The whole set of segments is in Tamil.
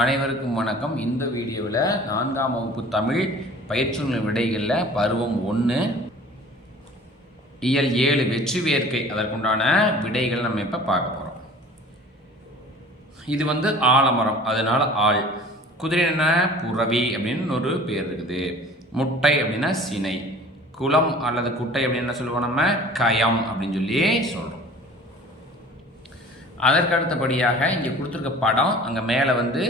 அனைவருக்கும் வணக்கம். இந்த வீடியோவில் நான்காம் வகுப்பு தமிழ் பயிற்சி விடைகளில் பருவம் ஒன்று இயல் ஏழு வெற்றி வேர்க்கை அதற்குண்டான விடைகள் நம்ம இப்போ பார்க்க போகிறோம் இது வந்து ஆலமரம் அதனால ஆள். குதிரை என்ன? புறவி அப்படின்னு ஒரு பேர் இருக்குது. முட்டை அப்படின்னா சினை. குளம் அல்லது குட்டை அப்படின்னு என்ன சொல்லுவோம் நம்ம? கயம் அப்படின்னு சொல்லி சொல்கிறோம் அதற்கு அடுத்தபடியாக இங்கே கொடுத்துருக்க படம் அங்கே மேலே வந்து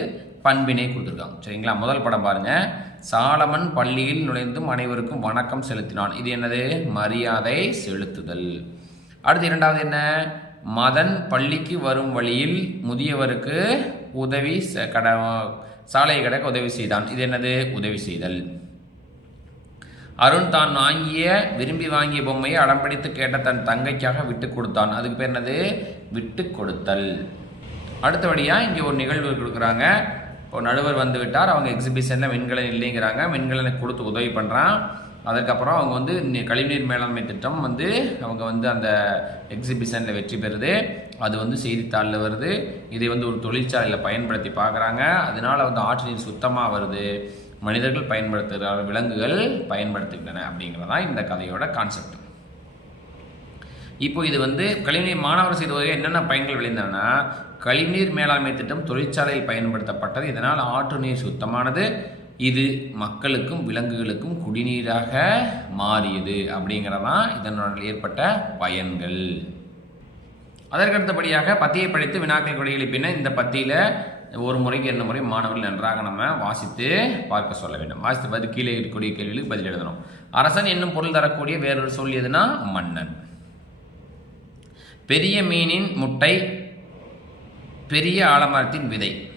பண்பினை கொடுத்துருக்காங்க. சரிங்களா? முதல் படம் பாருங்கள் சாலமன் பள்ளியில் நுழைந்தும் அனைவருக்கும் வணக்கம் செலுத்தினான். இது என்னது? மரியாதை செலுத்துதல். அடுத்து இரண்டாவது என்ன? மதன் பள்ளிக்கு வரும் வழியில் முதியவருக்கு உதவி கட சாலை கடக்க உதவி செய்தான். இது என்னது? உதவி செய்தல். அருண் தான் வாங்கிய விரும்பி வாங்கிய பொம்மையை அடம்பிடித்து கேட்ட தன் தங்கைக்காக விட்டு கொடுத்தான். அதுக்கு பேர் என்னது? விட்டு கொடுத்தல். அடுத்தபடியாக இங்கே ஒரு நிகழ்வு கொடுக்குறாங்க. ஒரு நடுவர் வந்து விட்டார். அவங்க எக்ஸிபிஷனில் மின்கலன் இல்லைங்கிறாங்க. மின்கலனை கொடுத்து உதவி பண்ணுறான் அதுக்கப்புறம் அவங்க வந்து கழிவுநீர் மேலாண்மை திட்டம் வந்து அவங்க வந்து அந்த எக்ஸிபிஷனில் வெற்றி பெறுது. அது வந்து செய்தித்தாளில் வருது. இதை வந்து ஒரு தொழிற்சாலையில் பயன்படுத்தி பார்க்குறாங்க. அதனால வந்து ஆற்று நீர் சுத்தமாக வருது. மனிதர்கள் பயன்படுத்துகிறார் விலங்குகள் பயன்படுத்துகின்றன அப்படிங்கிறதா இந்த கதையோட கான்செப்ட் இப்போ இது வந்து கழிவுநீர் மாணவர் செய்த என்னென்ன பயன்கள் விளைந்தனா கழிவுநீர் மேலாண்மை திட்டம் தொழிற்சாலையில் பயன்படுத்தப்பட்டது. இதனால் ஆற்று நீர் சுத்தமானது இது மக்களுக்கும் விலங்குகளுக்கும் குடிநீராக மாறியது அப்படிங்கிறதான் இதனால் ஏற்பட்ட பயன்கள். அதற்கடுத்தபடியாக பத்தியை படித்து வினாக்கள் கொடி எழுப்பின இந்த பத்தியில் ஒரு முறைக்கு இரண்டு முறை மாணவர்கள் நன்றாக நம்ம வாசித்து பார்க்க சொல்ல வேண்டும். வாசித்து பார்த்து கீழே இருக்கக்கூடிய கேள்விகளுக்கு பதில் எழுதணும். அரசன் என்னும் பொருள் தரக்கூடிய வேறொரு சொல் எதுனா? மன்னன். பெரிய மீனின் முட்டை பெரிய ஆலமரத்தின் விதை.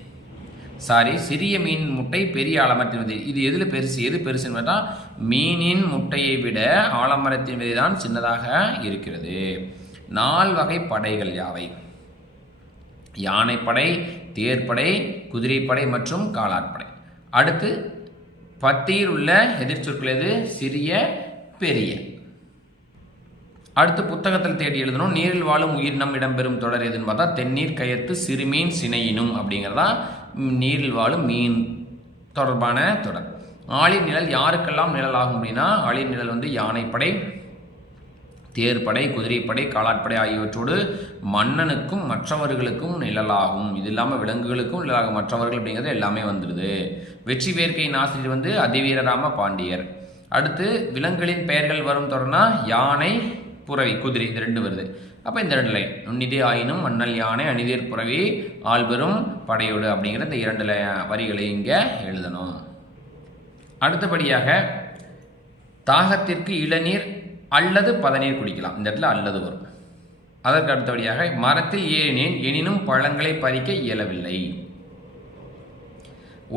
சாரி சிறிய மீன் முட்டை பெரிய ஆலமரத்தின் விதை. இது எதில் பெருசு? எது பெருசுன்னு பார்த்தா மீனின் முட்டையை விட ஆலமரத்தின் விதை தான் சின்னதாக இருக்கிறது. நால் வகை படைகள் யாவை? யானைப்படை தேர்ப்படை குதிரைப்படை மற்றும் காலாட்படை. அடுத்து பத்தியில் உள்ள எதிர்ச்சொற்கள் எது? சிறிய பெரிய. அடுத்து புத்தகத்தில் தேடி எழுதணும் நீரில் வாழும் உயிரினம் இடம்பெறும் தொடர் எதுன்னு பார்த்தா தென்னீர் கயத்து சிறுமீன் சினையினும் அப்படிங்கிறதா? நீரில் வாழும் மீன் தொடர்பான தொடர். ஆளின் நிழல் யாருக்கெல்லாம் நிழல் ஆகும் அப்படின்னா ஆளின் நிழல் வந்து யானைப்படை தேர்ப்படை குதிரைப்படை காலாட்படை ஆகியவற்றோடு மன்னனுக்கும் மற்றவர்களுக்கும் நிழலாகும். இது இல்லாமல் விலங்குகளுக்கும் நிழலாகும். மற்றவர்கள் அப்படிங்கிறது எல்லாமே வந்துடுது. வெற்றி வேர்க்கையின் ஆசிரியர் வந்து அதிவீரராம பாண்டியர். அடுத்து விலங்குகளின் பெயர்கள் வரும் தொடர்னா யானை புறவி குதிரை இது ரெண்டு வருது. அப்போ இந்த ரெண்டு லைன் நுண்ணிதே ஆயினும் மன்னல் யானை அணிதேர் புறவி ஆள்பெரும் படையோடு அப்படிங்கிற இந்த இரண்டு லை- வரிகளை இங்கே எழுதணும். அடுத்தபடியாக தாகத்திற்கு இளநீர் அல்லது பதநீர் குடிக்கலாம். இந்த இடத்துல அல்லது வரும். அதற்கு அடுத்தபடியாக மரத்தில் ஏறினேன் எனினும் பழங்களை பறிக்க இயலவில்லை.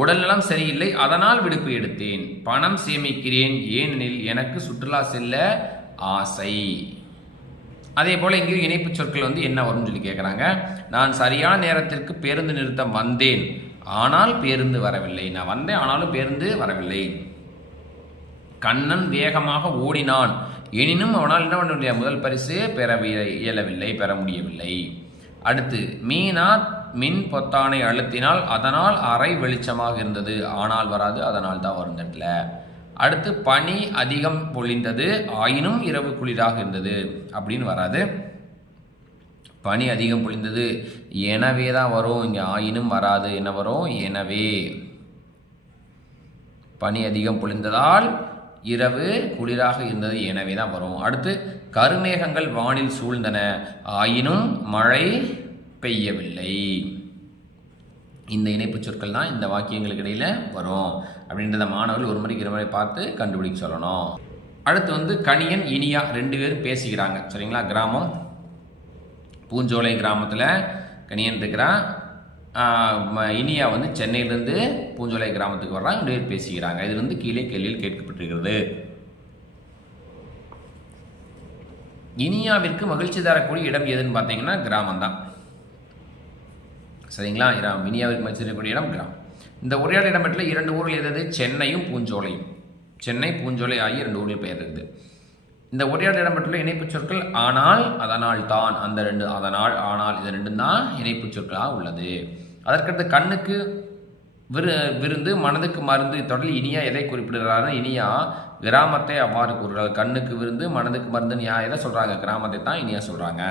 உடல்நலம் சரியில்லை அதனால் விடுப்பு எடுத்தேன். பணம் சேமிக்கிறேன் ஏனெனில் எனக்கு சுற்றுலா செல்ல ஆசை. அதே போல் இங்கேயும் இணைப்பு சொற்கள் வந்து என்ன வரும்னு சொல்லி கேட்குறாங்க நான் சரியான நேரத்திற்கு பேருந்து நிறுத்தம் வந்தேன். ஆனால் பேருந்து வரவில்லை. நான் வந்தேன் ஆனாலும் பேருந்து வரவில்லை. கண்ணன் வேகமாக ஓடினான். எனினும் அவனால் என்ன பண்ண முடியாது முதல் பரிசு பெற இயலவில்லை பெற முடியவில்லை. அடுத்து மீனா மின் பொத்தானை அழுத்தினால் அதனால் அரை வெளிச்சமாக இருந்தது. ஆனால் வராது அதனால் தான் வரும் இந்த அடுத்து பனி அதிகம் பொழிந்தது ஆயினும் இரவு குளிராக இருந்தது. அப்படின்னு வராது. பனி அதிகம் பொழிந்தது எனவே தான் வரும். இங்கே ஆயினும் வராது என்ன வரும்? எனவே. பனி அதிகம் பொழிந்ததால் இரவு குளிராக இருந்தது எனவே தான் வரும். அடுத்து கருமேகங்கள் வானில் சூழ்ந்தன. ஆயினும் மழை பெய்யவில்லை. இந்த இணைப்புச் சொற்கள் தான் இந்த வாக்கியங்களுக்கு இடையில் வரும். அப்படின்றத மாணவர்கள் ஒரு முறைக்கு இருமுறை பார்த்து கண்டுபிடிக்க சொல்லணும். அடுத்து வந்து கணியன் இனியா ரெண்டு பேரும் பேசிக்கிறாங்க. சரிங்களா? கிராமம். பூஞ்சோலை கிராமத்தில் கணியன் இருக்கிறான். இனியா வந்து சென்னையிலேருந்து பூஞ்சோலை கிராமத்துக்கு வர்றாங்க. ரெண்டு பேர் பேசிக்கிறாங்க. இது வந்து கீழே கேள்வியில் கேட்கப்பட்டிருக்கிறது. இனியாவிற்கு மகிழ்ச்சி தரக்கூடிய இடம் எதுன்னு பார்த்தீங்கன்னா கிராமம் தான் சரிங்களா? இராம் இனியாவிற்கு மகிழ்ச்சி தரக்கூடிய இடம் கிராமம். இந்த உரையாடல் இடம்பெற்ற இரண்டு ஊர்கள் எது சென்னையும் பூஞ்சோலையும். சென்னை பூஞ்சோலை ஆகிய இரண்டு ஊரில் பெயர் இருக்குது இந்த உரையாடல் இடம்பெற்றுள்ள இணைப்புச் சொற்கள் ஆனால் அதனால் தான். அந்த ரெண்டு அதனால் ஆனால் இது ரெண்டும் தான் இணைப்புச் சொற்களாக உள்ளது. அதற்கடுத்து கண்ணுக்கு விரு விருந்து மனதுக்கு மருந்து தொடரில் இனியா எதை குறிப்பிடுகிறாருன்னா இனியா கிராமத்தை அவ்வாறு கூறுகிறார் கண்ணுக்கு விருந்து மனதுக்கு மருந்துன்னு யா எதை சொல்கிறாங்க கிராமத்தை தான் இனியா சொல்கிறாங்க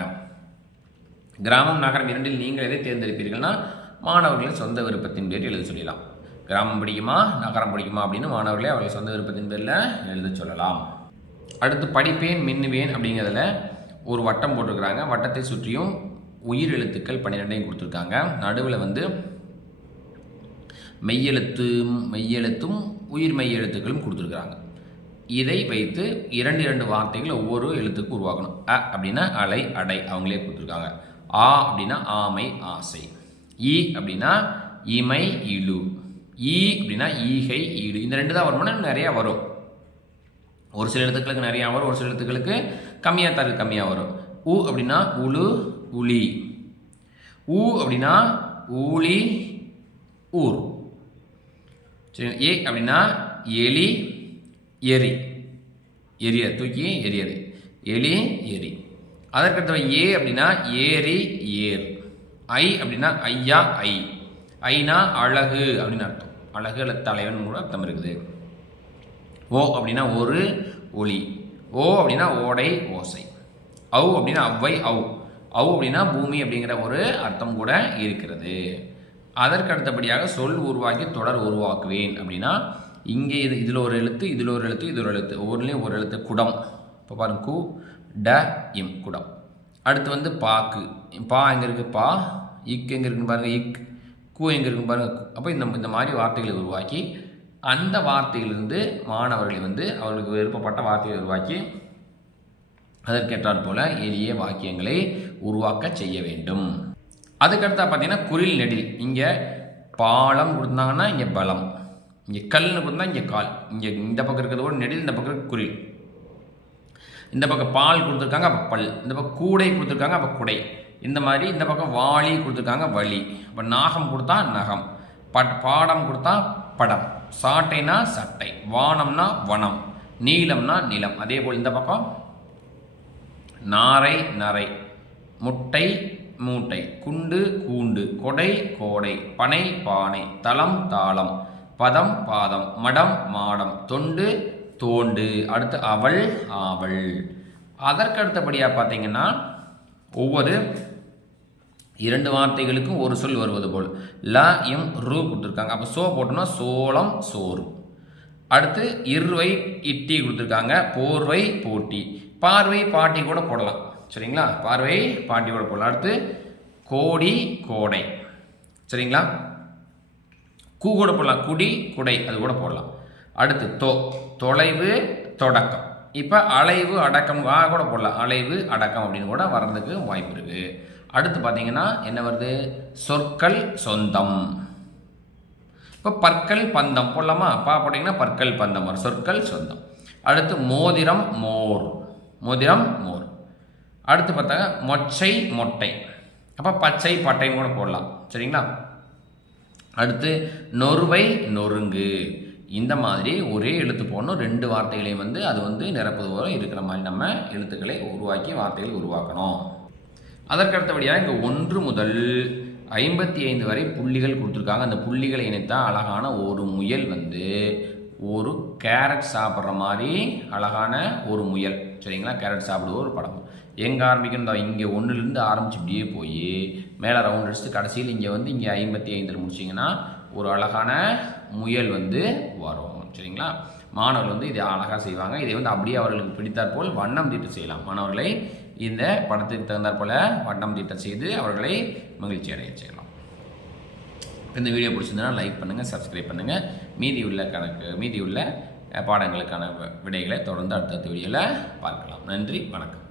கிராமம் நகரம் இரண்டில் நீங்கள் எதை தேர்ந்தெடுப்பீர்கள்னா மாணவர்களின் சொந்த விருப்பத்தின் பேரில் எழுத சொல்லலாம் கிராமம் பிடிக்குமா? நகரம் பிடிக்குமா? அப்படின்னு மாணவர்களே அவர்கள் சொந்த விருப்பத்தின் பேரில் எழுத சொல்லலாம். அடுத்து படிப்பேன் மின்னுவேன் அப்படிங்கிறதுல ஒரு வட்டம் போட்டிருக்கிறாங்க. வட்டத்தை சுற்றியும் உயிர் எழுத்துக்கள் பன்னிரெண்டையும் கொடுத்துருக்காங்க. நடுவில் வந்து மெய்யெழுத்தும் மெய்யெழுத்தும் உயிர் மெய் எழுத்துக்களும் கொடுத்துருக்குறாங்க இதை வைத்து இரண்டு இரண்டு வார்த்தைகள் ஒவ்வொரு எழுத்துக்கு உருவாக்கணும். அ அப்படின்னா அலை அடை அவங்களே கொடுத்துருக்காங்க. ஆ அப்படின்னா ஆமை ஆசை. ஈ அப்படின்னா இமை இழு. ஈ அப்படின்னா ஈகை ஈடு. இந்த ரெண்டு தான் வருமானம் நிறையா வரும். ஒரு சில எழுத்துக்களுக்கு நிறையா வரும் ஒரு சில எழுத்துக்களுக்கு கம்மியாக தரு கம்மியாக வரும். உ அப்படின்னா உழு உளி ஊ அப்படின்னா ஊழி ஊர். சரி ஏ அப்படின்னா எலி எரி. எரிய தூக்கி எரியது. எலி எரி. அதற்கடுத்த ஏ அப்படின்னா ஏரி ஏர். ஐ அப்படின்னா ஐயா ஐ. ஐனா அழகு அப்படின்னு அர்த்தம். அழகு அல்லது தலைவன் கூட அர்த்தம் இருக்குது. ஓ அப்படின்னா ஒரு ஒளி. ஓ அப்படின்னா ஓடை ஓசை. அவ் அப்படின்னா அவ்வை அவ் அவு அப்படின்னா பூமி அப்படிங்கிற ஒரு அர்த்தம் கூட இருக்கிறது. அதற்கு அடுத்தபடியாக சொல் உருவாக்கி தொடர் உருவாக்குவேன் அப்படின்னா இங்கே இது இதில் ஒரு எழுத்து இதில் ஒரு எழுத்து இதில் ஒரு எழுத்து. ஒவ்வொருலேயும் ஒரு எழுத்து குடம். இப்போ பாருங்க கு ட இம் குடம். அடுத்து வந்து பாக்கு. பா எங்கே இருக்குது பா. இக் எங்கே இருக்குன்னு பாருங்கள் இக். கு எங்கே இருக்குன்னு பாருங்கள் அப்போ இந்த இந்த மாதிரி வார்த்தைகளை உருவாக்கி அந்த வார்த்தையிலிருந்து மாணவர்களை வந்து அவர்களுக்கு விருப்பப்பட்ட வார்த்தைகளை உருவாக்கி அதற்கேற்றாற் போல எளிய வாக்கியங்களை உருவாக்க செய்ய வேண்டும். அதுக்கடுத்தா பார்த்தீங்கன்னா குரில் நெடில். இங்கே பாலம் கொடுத்தாங்கன்னா இங்கே பலம். இங்கே கல்னு கொடுத்தா இங்கே கால். இங்கே இந்த பக்கம் இருக்கிறதோட நெடில் இந்த பக்கம் குரில். இந்த பக்கம் பால் கொடுத்துருக்காங்க அப்போ பல். இந்த பக்கம் கூடை கொடுத்துருக்காங்க அப்போ குடை. இந்த மாதிரி இந்த பக்கம் வாளி கொடுத்துருக்காங்க வலி. இப்போ நாகம் கொடுத்தா நகம். பட் பாடம் கொடுத்தா படம். சாட்டைனா சட்டை வானம்னா வனம் நீளம்னா நிலம். அதே போல் இந்த பக்கம் நாரை நரை. முட்டை மூட்டை குண்டு கூண்டு கொடை கோடை பனை பானை தளம் தாளம் பதம் பாதம் மடம் மாடம் தொண்டு தோண்டு அடுத்து அவள் ஆவள் அதற்கு அடுத்தபடியாக பார்த்தீங்கன்னா ஒவ்வொரு இரண்டு வார்த்தைகளுக்கும் ஒரு சொல் வருவது போல். ல எம் ரூ கொடுத்துருக்காங்க. அப்போ சோ போட்டோம்னா சோளம் சோறு. அடுத்து இருவை இட்டி கொடுத்துருக்காங்க. போர்வை போட்டி. பார்வை பாட்டி கூட போடலாம். சரிங்களா? பார்வை பாட்டியோட கூட போடலாம் அடுத்து கோடி கோடை. சரிங்களா? கூ கூட போடலாம் குடி குடை அது கூட போடலாம். அடுத்து தொ தொலைவு தொடக்கம். இப்போ அலைவு அடக்கம் ஆ கூட போடலாம். அலைவு அடக்கம் அப்படின்னு கூட வர்றதுக்கு வாய்ப்பு இருக்குது அடுத்து பார்த்தீங்கன்னா என்ன வருது? சொற்கள் சொந்தம். இப்போ பற்கள் பந்தம் போடலாமா? பா போட்டிங்கன்னா பற்கள் பந்தம் வரும். சொற்கள் சொந்தம். அடுத்து மோதிரம் மோர். மோதிரம் மோர். அடுத்து பார்த்தாங்க மொச்சை மொட்டை. அப்போ பச்சை பட்டையும் கூட போடலாம். சரிங்களா? அடுத்து நொறுவை நொறுங்கு. இந்த மாதிரி ஒரே எழுத்து போடணும். ரெண்டு வார்த்தைகளையும் வந்து அது வந்து நிரப்புது இருக்கிற மாதிரி நம்ம எழுத்துக்களை உருவாக்கி வார்த்தைகள் உருவாக்கணும். அதற்கடுத்தபடியாக இங்கே ஒன்று முதல் ஐம்பத்தி ஐந்து வரை புள்ளிகள் கொடுத்துருக்காங்க. அந்த புள்ளிகளை இணைத்தால் அழகான ஒரு முயல் வந்து ஒரு கேரட் சாப்பிட்ற மாதிரி அழகான ஒரு முயல். சரிங்களா? கேரட் சாப்பிடுவோம் ஒரு படம் எங்கே ஆரம்பிக்கணும் இங்கே ஒன்றுலேருந்து ஆரம்பிச்சு இப்படியே போய் மேலே ரவுண்ட் அடிச்சுட்டு கடைசியில் இங்கே வந்து இங்கே ஐம்பத்தி ஐந்தில் முடிச்சிங்கன்னா ஒரு அழகான முயல் வந்து வரும். சரிங்களா? மாணவர்கள் வந்து இதை அழகாக செய்வாங்க. இதை வந்து அப்படியே அவர்களுக்கு பிடித்தாற்போல் வண்ணம் தீட்டு செய்யலாம். மாணவர்களை இந்த படத்துக்கு தகுந்தாற்போல் வண்ணம் தீட்ட செய்து அவர்களை மகிழ்ச்சி அடைய செய்யலாம். இந்த வீடியோ பிடிச்சிருந்தனா லைக் பண்ணுங்கள் சப்ஸ்கிரைப் பண்ணுங்கள் மீதியுள்ள கணக்கு மீதி உள்ள பாடங்களுக்கான விடைகளை தொடர்ந்து அடுத்தடுத்த வீடியோவில் பார்க்கலாம். நன்றி வணக்கம்.